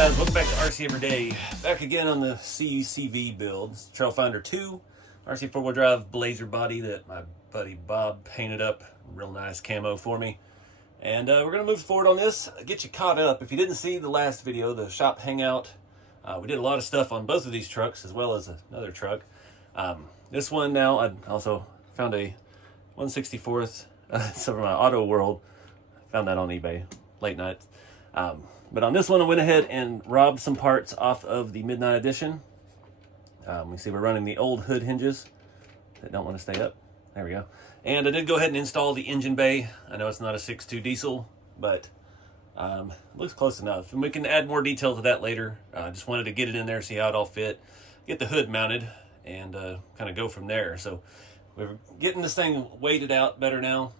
guys, welcome back to RC4wd. Back again on the CUCV build. It's Trailfinder 2 RC4 drive blazer body that my buddy Bob painted up. Real nice camo for me. And we're going to move forward on this, get you caught up. If you didn't see the last video, the shop hangout, we did a lot of stuff on both of these trucks as well as another truck. This one now, I also found a 1/64th, from my Auto World. Found that on eBay late night. But on this one, I went ahead and robbed some parts off of the Midnight Edition. You see we're running the old hood hinges that don't want to stay up. There we go. And I did go ahead and install the engine bay. I know it's not a 6.2 diesel, but it looks close enough. And we can add more detail to that later. I just wanted to get it in there, see how it all fit, get the hood mounted, and kind of go from there. So we're getting this thing weighted out better now.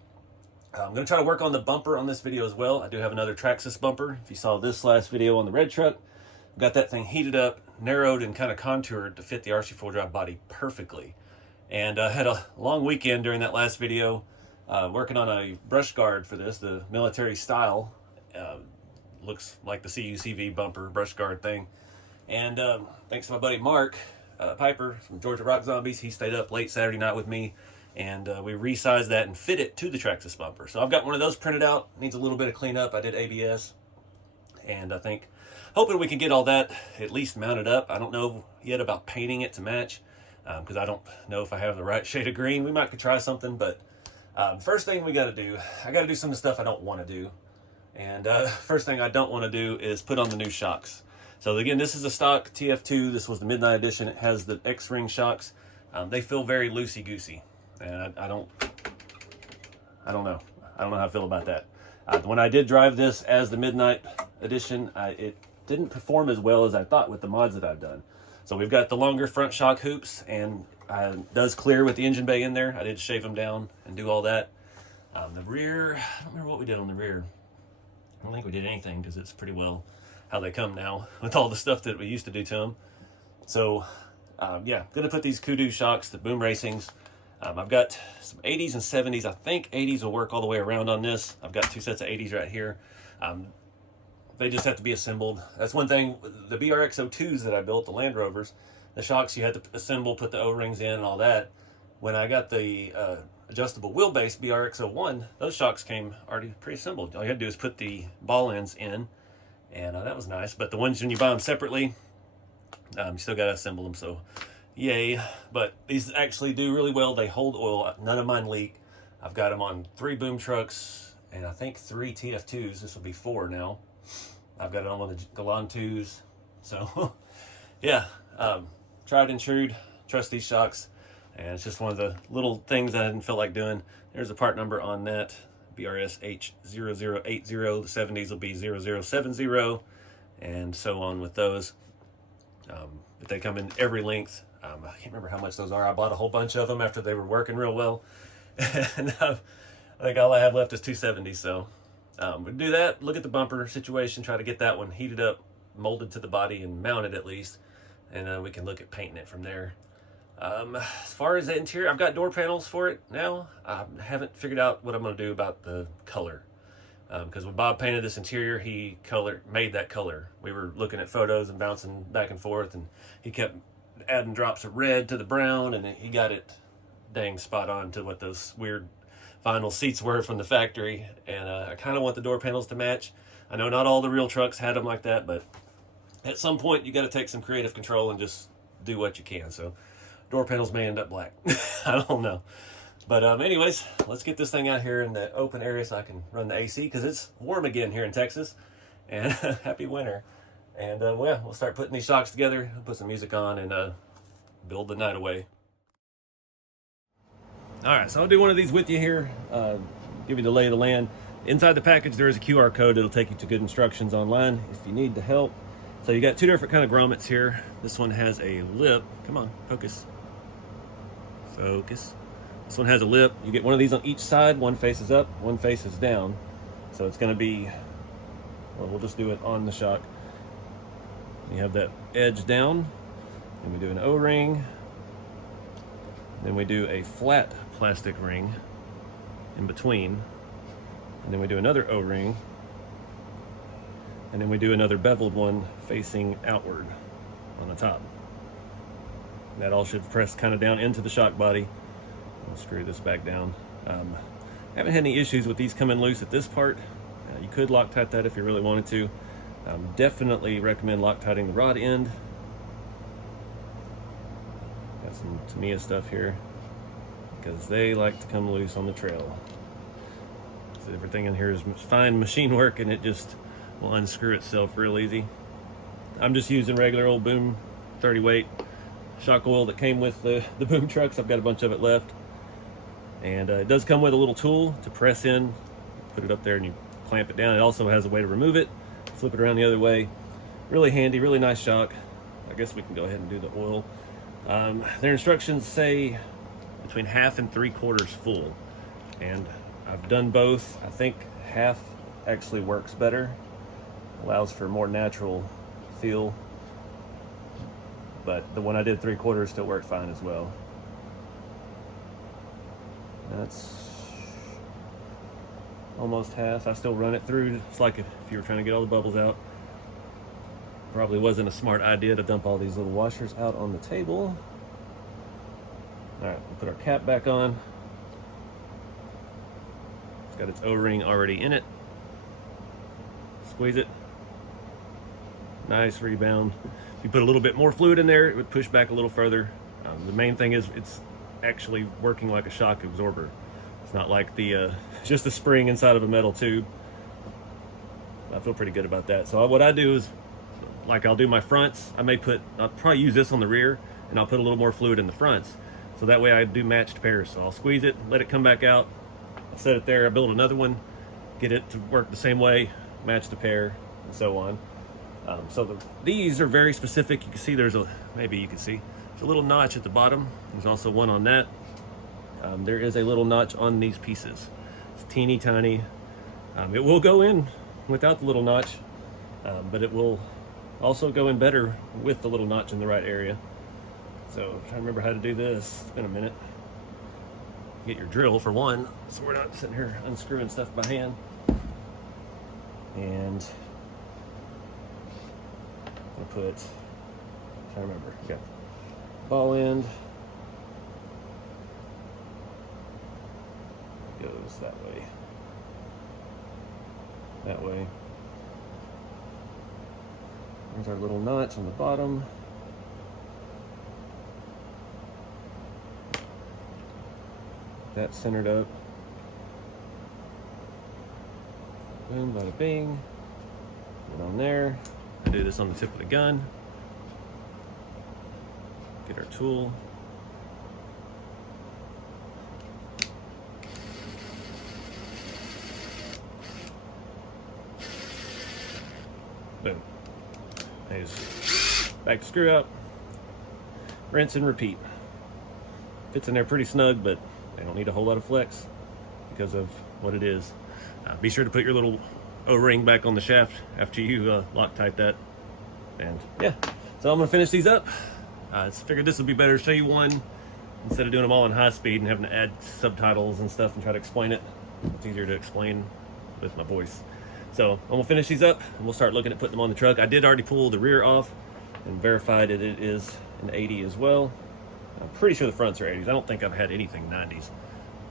I'm going to try to work on the bumper on this video as well. I do have another Traxxas bumper. If you saw this last video on the red truck, got that thing heated up, narrowed, and kind of contoured to fit the RC4 drive body perfectly. And I had a long weekend during that last video working on a brush guard for this, the military style. Looks like the CUCV bumper brush guard thing. And thanks to my buddy Mark Piper from Georgia Rock Zombies, he stayed up late Saturday night with me. And we resized that and fit it to the Traxxas bumper. So I've got one of those printed out. Needs a little bit of cleanup. I did ABS. And I think, hoping we can get all that at least mounted up. I don't know yet about painting it to match, because I don't know if I have the right shade of green. We might could try something, but first thing we got to do, I got to do some of the stuff I don't want to do. And first thing I don't want to do is put on the new shocks. So again, this is a stock TF2. This was the Midnight Edition. It has the X-ring shocks. They feel very loosey-goosey. And I don't know. I don't know how I feel about that. When I did drive this as the Midnight Edition, it didn't perform as well as I thought with the mods that I've done. So we've got the longer front shock hoops, and it does clear with the engine bay in there. I did shave them down and do all that. The rear, I don't remember what we did on the rear. I don't think we did anything because it's pretty well how they come now with all the stuff that we used to do to them. So yeah, gonna put these CUCV shocks, the Boom Racings. I've got some 80s and 70s. I think 80s will work all the way around on this. I've got two sets of 80s right here. They just have to be assembled. That's one thing, the BRX02s that I built, the Land Rovers, the shocks you had to assemble, put the O-rings in and all that. When I got the adjustable wheelbase BRX01, those shocks came already pre-assembled. All you had to do is put the ball ends in, and that was nice. But the ones when you buy them separately, you still got to assemble them, so yay. But these actually do really well. They hold oil. None of mine leak. I've got them on 3 boom trucks and I think 3 TF2s. This will be 4 now. I've got it on one of the Galan 2s. So yeah, tried and true. Trust these shocks. And it's just one of the little things I didn't feel like doing. There's a part number on that. BRSH0080. The 70s will be 0070, and so on with those. But they come in every length. I can't remember how much those are. I bought a whole bunch of them after they were working real well. And I think all I have left is 270. So we'll do that. Look at the bumper situation. Try to get that one heated up, molded to the body, and mounted at least. And we can look at painting it from there. As far as the interior, I've got door panels for it now. I haven't figured out what I'm going to do about the color. Because when Bob painted this interior, he made that color. We were looking at photos and bouncing back and forth, and he kept adding drops of red to the brown, and he got it dang spot on to what those weird vinyl seats were from the factory. And I kind of want the door panels to match. I know not all the real trucks had them like that, but at some point you got to take some creative control and just do what you can. So door panels may end up black. I don't know. But anyways, let's get this thing out here in the open area so I can run the AC, because it's warm again here in Texas. And happy winter. And well, we'll start putting these shocks together, put some music on, and build the night away. All right, so I'll do one of these with you here, give you the lay of the land. Inside the package, there is a QR code that'll take you to good instructions online if you need the help. So you got 2 different kind of grommets here. This one has a lip. Come on, focus. Focus. This one has a lip. You get one of these on each side. One faces up, one faces down. So it's going to be, well, we'll just do it on the shock. You have that edge down, and we do an O-ring. Then we do a flat plastic ring in between. And then we do another O-ring. And then we do another beveled one facing outward on the top. That all should press kind of down into the shock body. I'll screw this back down. Haven't had any issues with these coming loose at this part. You could Loctite that if you really wanted to. Definitely recommend Loctiting the rod end. Got some Tamiya stuff here because they like to come loose on the trail. So everything in here is fine machine work, and it just will unscrew itself real easy. I'm just using regular old Boom 30 weight shock oil that came with the Boom trucks. I've got a bunch of it left. And it does come with a little tool to press in, put it up there and you clamp it down. It also has a way to remove it, flip it around the other way. Really handy, really nice shock. I guess we can go ahead and do the oil. Their instructions say between 1/2 and 3/4 full. And I've done both. I think 1/2 actually works better, allows for a more natural feel. But the one I did 3/4 still worked fine as well. That's almost 1/2. I still run it through. It's like if you were trying to get all the bubbles out. Probably wasn't a smart idea to dump all these little washers out on the table. All right, we'll put our cap back on. It's got its O-ring already in it. Squeeze it. Nice rebound. If you put a little bit more fluid in there, it would push back a little further. The main thing is it's actually working like a shock absorber. It's not like the just a spring inside of a metal tube. I feel pretty good about that. So what I do is, like, I'll do my fronts. I'll probably use this on the rear, and I'll put a little more fluid in the fronts. So that way I do matched pairs. So I'll squeeze it, let it come back out. I set it there, I build another one, get it to work the same way, match the pair, and so on. These are very specific. You can see there's a little notch at the bottom. There's also one on that. There is a little notch on these pieces. It's teeny tiny. It will go in without the little notch, but it will also go in better with the little notch in the right area. So I'm trying to remember how to do this. It's been a minute. Get your drill for one, so we're not sitting here unscrewing stuff by hand. And I'm gonna put, I'm trying to remember, we got ball end. It goes that way. That way. There's our little notch on the bottom. That's centered up. Boom, bada bing. Put it on there. I do this on the tip of the gun. Get our tool. Boom. Back to screw up. Rinse and repeat. Fits in there pretty snug, but they don't need a whole lot of flex because of what it is. Be sure to put your little O-ring back on the shaft after you Loctite that. And yeah, so I'm gonna finish these up. I figured this would be better to show you one instead of doing them all in high speed and having to add subtitles and stuff and try to explain it. It's easier to explain with my voice. So I'm gonna finish these up and we'll start looking at putting them on the truck. I did already pull the rear off and verified that it is an 80 as well. I'm pretty sure the fronts are 80s. I don't think I've had anything 90s,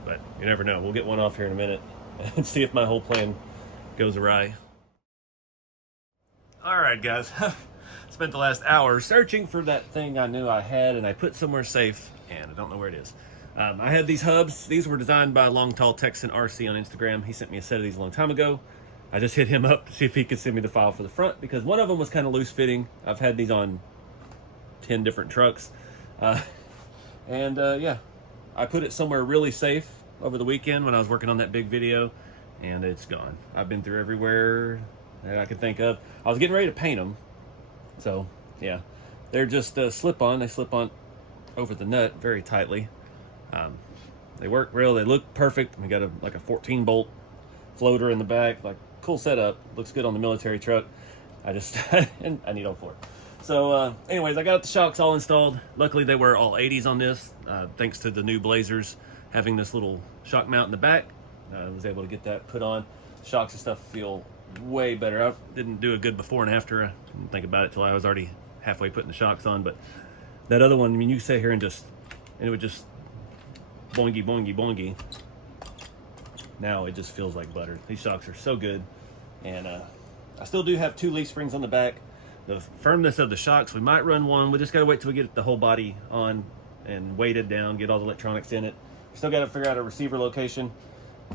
but you never know. We'll get one off here in a minute and see if my whole plan goes awry. All right, guys. Spent the last hour searching for that thing I knew I had and I put somewhere safe and I don't know where it is. I had these hubs. These were designed by Long Tall Texan RC on Instagram. He sent me a set of these a long time ago. I just hit him up to see if he could send me the file for the front because one of them was kind of loose fitting. I've had these on 10 different trucks. Yeah, I put it somewhere really safe over the weekend when I was working on that big video and it's gone. I've been through everywhere that I could think of. I was getting ready to paint them. So yeah, they're just slip-on. They slip on over the nut very tightly. They work real, they look perfect. We got like a 14 bolt floater in the back, like cool setup. Looks good on the military truck. I just, and I need all four. So anyways, I got the shocks all installed. Luckily they were all 80s on this, thanks to the new Blazers having this little shock mount in the back. I was able to get that put on. Shocks and stuff feel way better. I didn't do a good before and after. I didn't think about it till I was already halfway putting the shocks on. But that other one, I mean, you sit here and it would just boingy, boingy, boingy. Now it just feels like butter. These shocks are so good. And I still do have 2 leaf springs on the back. The firmness of the shocks, we might run one. We just gotta wait till we get the whole body on and weighted down, get all the electronics in it. Still gotta figure out a receiver location.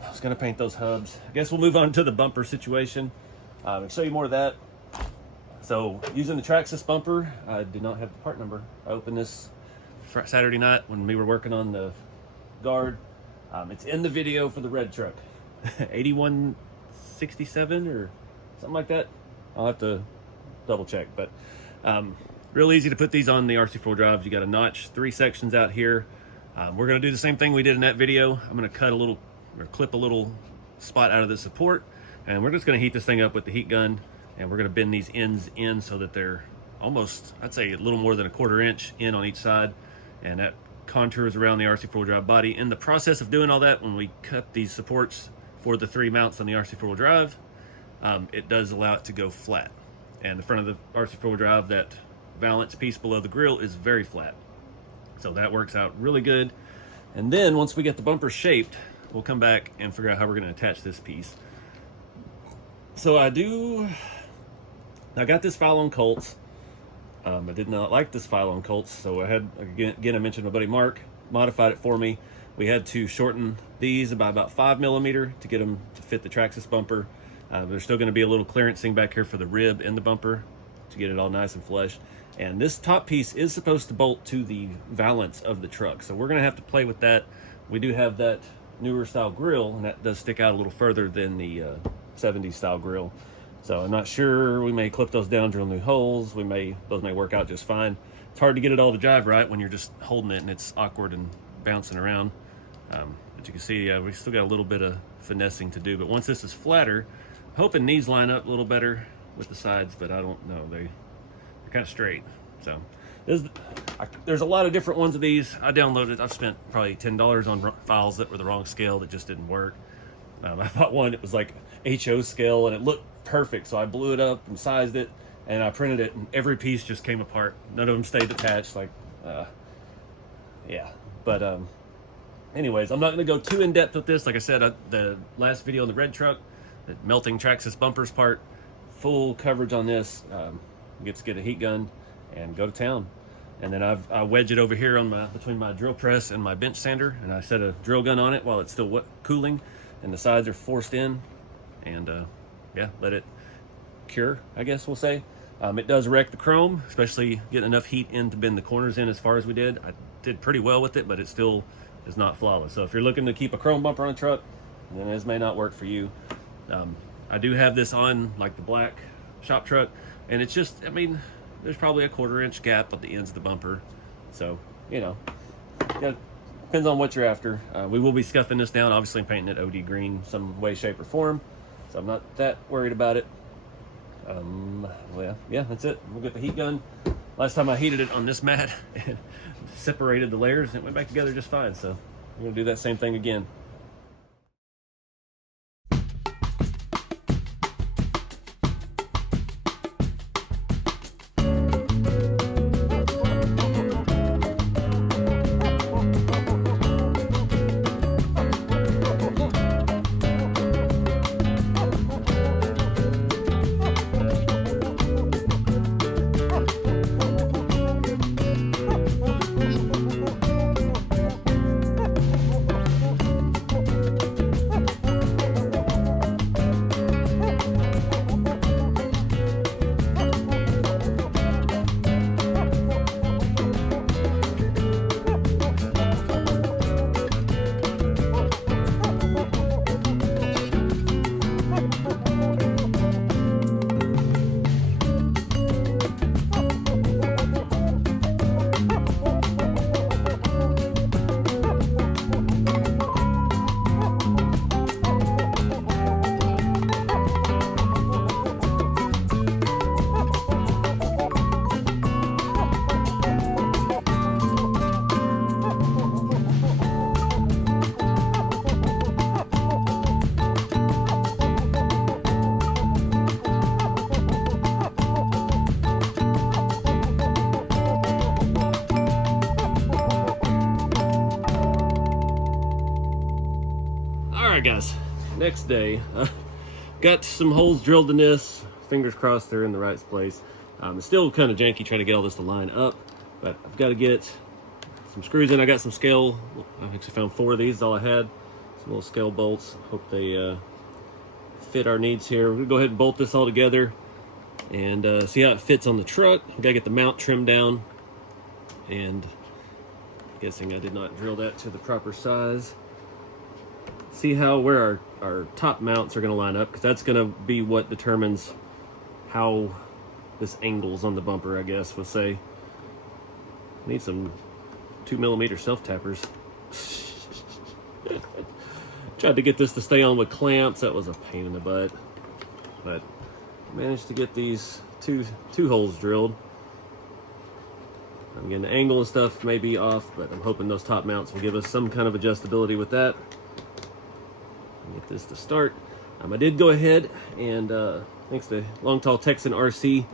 I was gonna paint those hubs. I guess we'll move on to the bumper situation. I'll show you more of that. So using the Traxxas bumper, I did not have the part number. I opened this Saturday night when we were working on the guard. It's in the video for the red truck. 8167 or something like that. I'll have to double check, but real easy to put these on the RC4 drives. You got a notch, 3 sections out here. We're gonna do the same thing we did in that video. I'm gonna cut a little, or clip a little spot out of the support, and we're just gonna heat this thing up with the heat gun, and we're gonna bend these ends in so that they're almost, I'd say a little more than a 1/4 inch in on each side, and that contours around the RC4 drive body. In the process of doing all that, when we cut these supports for the 3 mounts on the RC4 drive, it does allow it to go flat. And the front of the RC4 drive, that valance piece below the grill is very flat. So that works out really good. And then once we get the bumper shaped, we'll come back and figure out how we're gonna attach this piece. So I got this file on Colts. I did not like this file on Colts, so I had, again, I mentioned my buddy Mark modified it for me. We had to shorten these by about 5mm to get them to fit the Traxxas bumper. There's still going to be a little clearancing back here for the rib in the bumper to get it all nice and flush. And this top piece is supposed to bolt to the valance of the truck, so we're going to have to play with that. We do have that newer style grill, and that does stick out a little further than the 70s style grill. So I'm not sure. We may clip those down, drill new holes. Those may work out just fine. It's hard to get it all to jive right when you're just holding it and it's awkward and bouncing around. But you can see, we still got a little bit of finessing to do. But once this is flatter, hoping these line up a little better with the sides, but I don't know. They're kind of straight. So there's a lot of different ones of these. I downloaded. I've spent probably $10 on files that were the wrong scale that just didn't work. I bought one. It was like HO scale, and it looked perfect. So I blew it up and sized it, and I printed it, and every piece just came apart. None of them stayed attached. Like, yeah. But anyways, I'm not going to go too in depth with this. Like I said, the last video on the red truck, the melting Traxxas bumpers part, full coverage on this. Get to get a heat gun and go to town. And then I wedge it over here on between my drill press and my bench sander, and I set a drill gun on it while it's still cooling, and the sides are forced in, and yeah, let it cure, I guess we'll say. It does wreck the chrome, especially getting enough heat in to bend the corners in as far as we did. I did pretty well with it, but it still is not flawless. So if you're looking to keep a chrome bumper on a truck, then this may not work for you. I do have this on like the black shop truck, and it's just, I mean, there's probably a 1/4 inch gap at the ends of the bumper. So, you know, yeah, depends on what you're after. We will be scuffing this down, obviously painting it OD green some way, shape, or form. So I'm not that worried about it. Well, yeah, that's it. We'll get the heat gun. Last time I heated it on this mat, it separated the layers and it went back together just fine. So we're gonna do that same thing again. Alright guys, next day. Got some holes drilled in this. Fingers crossed they're in the right place. It's still kind of janky trying to get all this to line up, but I've got to get some screws in. I got some scale. I actually found 4 of these, all I had. Some little scale bolts. Hope they fit our needs here. We're gonna go ahead and bolt this all together and see how it fits on the truck. We gotta get the mount trimmed down, and I'm guessing I did not drill that to the proper size. See where our top mounts are going to line up, because that's going to be what determines how this angles on the bumper, I guess we'll say. Need some 2mm self-tappers. Tried to get this to stay on with clamps. That was a pain in the butt, but managed to get these two holes drilled. I'm getting the angle and stuff may be off, but I'm hoping those top mounts will give us some kind of adjustability with that. Get this to start. I did go ahead and thanks to Long Tall Texan RC,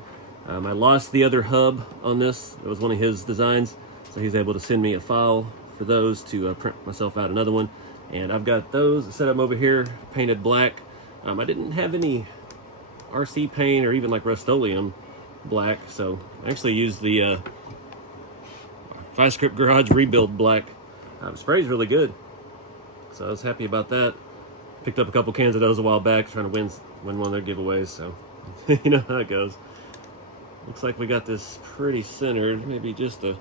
I lost the other hub on this. It was one of his designs, so he's able to send me a file for those to print myself out another one. And I've got those set up over here, painted black. I didn't have any RC paint or even like Rust-Oleum black, so I actually used the CUCV Garage Rebuild black. Spray's really good, so I was happy about that. Picked up a couple cans of those a while back, trying to win one of their giveaways, so you know how it goes. Looks like we got this pretty centered, maybe just a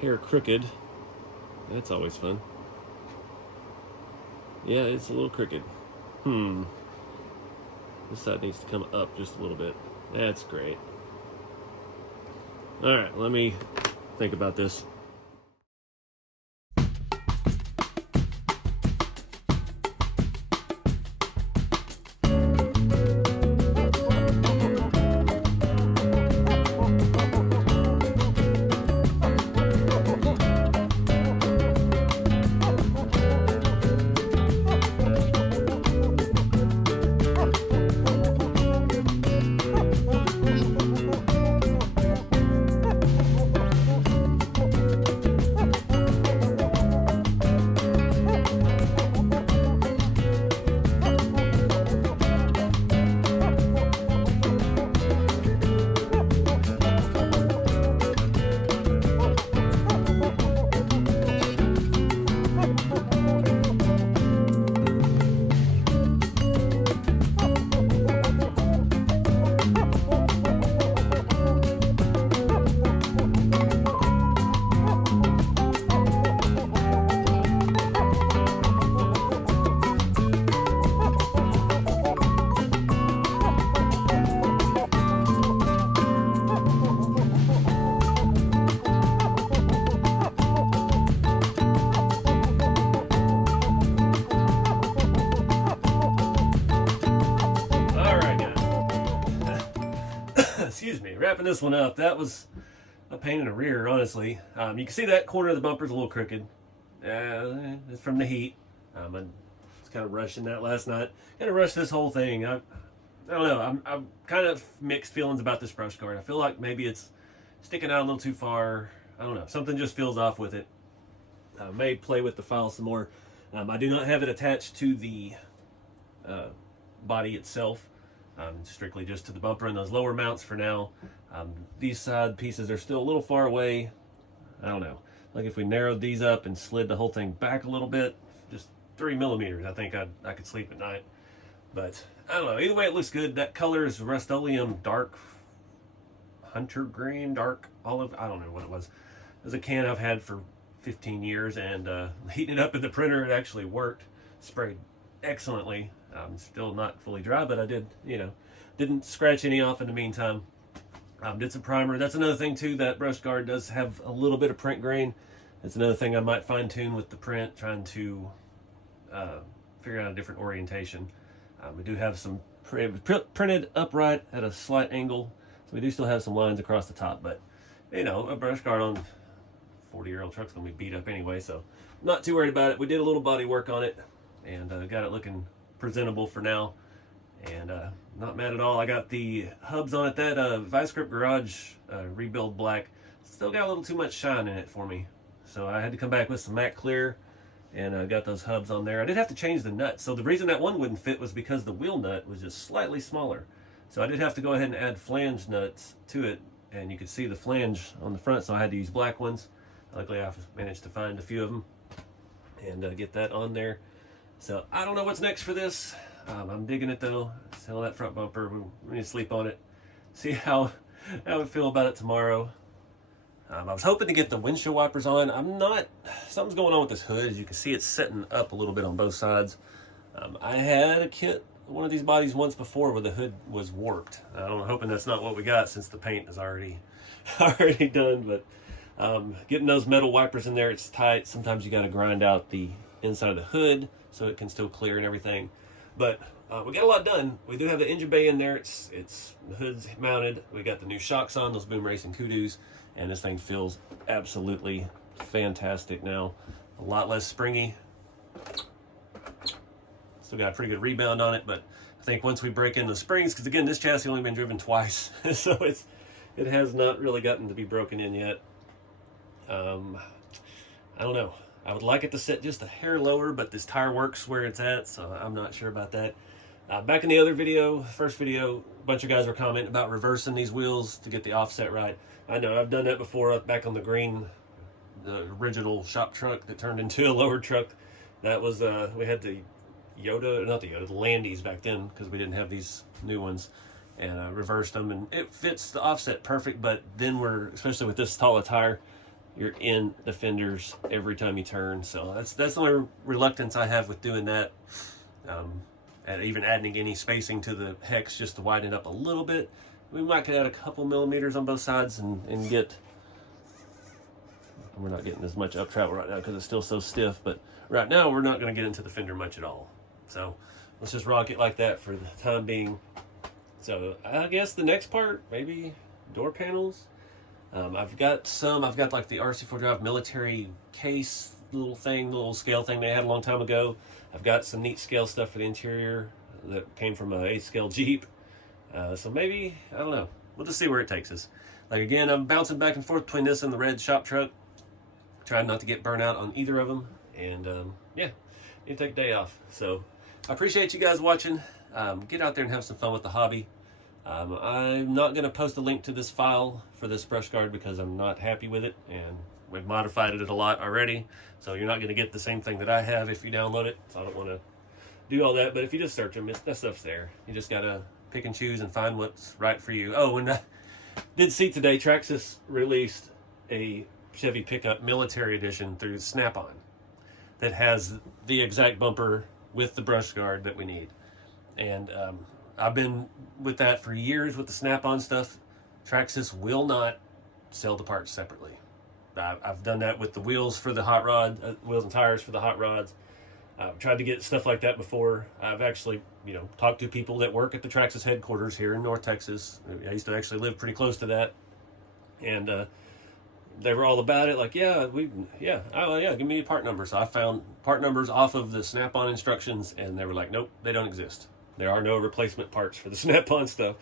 hair crooked. That's always fun. Yeah, it's a little crooked. This side needs to come up just a little bit. That's great. Alright, let me think about this. Excuse me, wrapping this one up. That was a pain in the rear, honestly. You can see that corner of the bumper's a little crooked. It's from the heat. I was kind of rushing that last night. Kind of rushed this whole thing. I don't know. I'm kind of mixed feelings about this brush guard. I feel like maybe it's sticking out a little too far. I don't know. Something just feels off with it. I may play with the file some more. I do not have it attached to the body itself. Strictly just to the bumper and those lower mounts for now. These side pieces are still a little far away. I don't know. Like if we narrowed these up and slid the whole thing back a little bit, just 3mm, I think I could sleep at night. But I don't know. Either way, it looks good. That color is Rust-Oleum dark hunter green, dark olive. I don't know what it was. It was a can I've had for 15 years, and heating it up in the printer, it actually worked. Sprayed excellently. Still not fully dry, but I did, didn't scratch any off in the meantime. Did some primer. That's another thing too, that brush guard does have a little bit of print grain. That's another thing I might fine tune with the print, trying to figure out a different orientation. We do have some printed upright at a slight angle, so we do still have some lines across the top, but a brush guard on 40-year-old truck's gonna be beat up anyway, so not too worried about it. We did a little body work on it and got it looking presentable for now, and not mad at all. I got the hubs on it. That CUCV Garage Rebuild black still got a little too much shine in it for me, so I had to come back with some matte clear and I got those hubs on there. I did have to change the nut. So the reason that one wouldn't fit was because the wheel nut was just slightly smaller. So I did have to go ahead and add flange nuts to it, and you could see the flange on the front, so I had to use black ones. Luckily I managed to find a few of them and get that on there. So I don't know what's next for this. I'm digging it though. Sell that front bumper. We need to sleep on it. See how I feel about it tomorrow. I was hoping to get the windshield wipers on. Something's going on with this hood. As you can see, it's setting up a little bit on both sides. I had a kit, one of these bodies once before where the hood was warped. I'm hoping that's not what we got since the paint is already done, but getting those metal wipers in there, it's tight. Sometimes you got to grind out the inside of the hood so it can still clear and everything. But we got a lot done. We do have the engine bay in there. The hood's mounted. We got the new shocks on, those Boom Racing Kudos, and this thing feels absolutely fantastic now. A lot less springy. Still got a pretty good rebound on it, but I think once we break in the springs, because again, this chassis only been driven twice, so it has not really gotten to be broken in yet. I don't know. I would like it to sit just a hair lower, but this tire works where it's at, so I'm not sure about that. Back in the other video, first video, a bunch of guys were commenting about reversing these wheels to get the offset right. I know, I've done that before back on the green, the original shop truck that turned into a lower truck. That was, we had the the Landys back then, because we didn't have these new ones, and I reversed them, and it fits the offset perfect, but then especially with this tall a tire, you're in the fenders every time you turn. So that's the only reluctance I have with doing that. And even adding any spacing to the hex just to widen it up a little bit. We might could add a couple millimeters on both sides and get, we're not getting as much up travel right now because it's still so stiff, but right now we're not going to get into the fender much at all. So let's just rock it like that for the time being. So I guess the next part, maybe door panels. I've got like the RC4wd military case little scale thing they had a long time ago. I've got some neat scale stuff for the interior that came from an 8th scale Jeep. So maybe, I don't know. We'll just see where it takes us. Like again, I'm bouncing back and forth between this and the red shop truck. Trying not to get burnt out on either of them. And yeah, need to take a day off. So I appreciate you guys watching. Get out there and have some fun with the hobby. I'm not going to post a link to this file for this brush guard because I'm not happy with it, and we've modified it a lot already, so you're not going to get the same thing that I have if you download it, so I don't want to do all that. But if you just search them, that stuff's there. You just got to pick and choose and find what's right for you. Oh, and I did see today Traxxas released a Chevy pickup military edition through Snap-on that has the exact bumper with the brush guard that we need. And I've been with that for years with the Snap-on stuff. Traxxas will not sell the parts separately. I've done that with the wheels for the hot rod, wheels and tires for the hot rods. I've tried to get stuff like that before. I've actually, talked to people that work at the Traxxas headquarters here in North Texas. I used to actually live pretty close to that, and they were all about it. Like, give me a part number. So I found part numbers off of the Snap-on instructions, and they were like, nope, they don't exist. There are no replacement parts for the Snap-on stuff.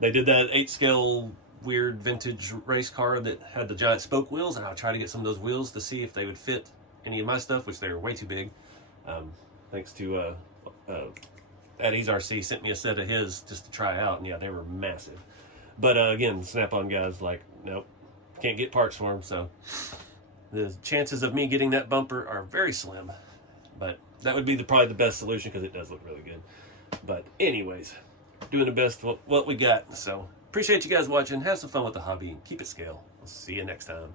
They did that 8 scale weird vintage race car that had the giant spoke wheels, and I tried to get some of those wheels to see if they would fit any of my stuff, which they were way too big. Thanks to Eddie's RC sent me a set of his just to try out, and yeah, they were massive. But again, Snap-on guys like, nope, can't get parts for them, so the chances of me getting that bumper are very slim. But that would be probably the best solution because it does look really good. But anyways, doing the best what we got. So appreciate you guys watching. Have some fun with the hobby and keep it scale. We'll see you next time.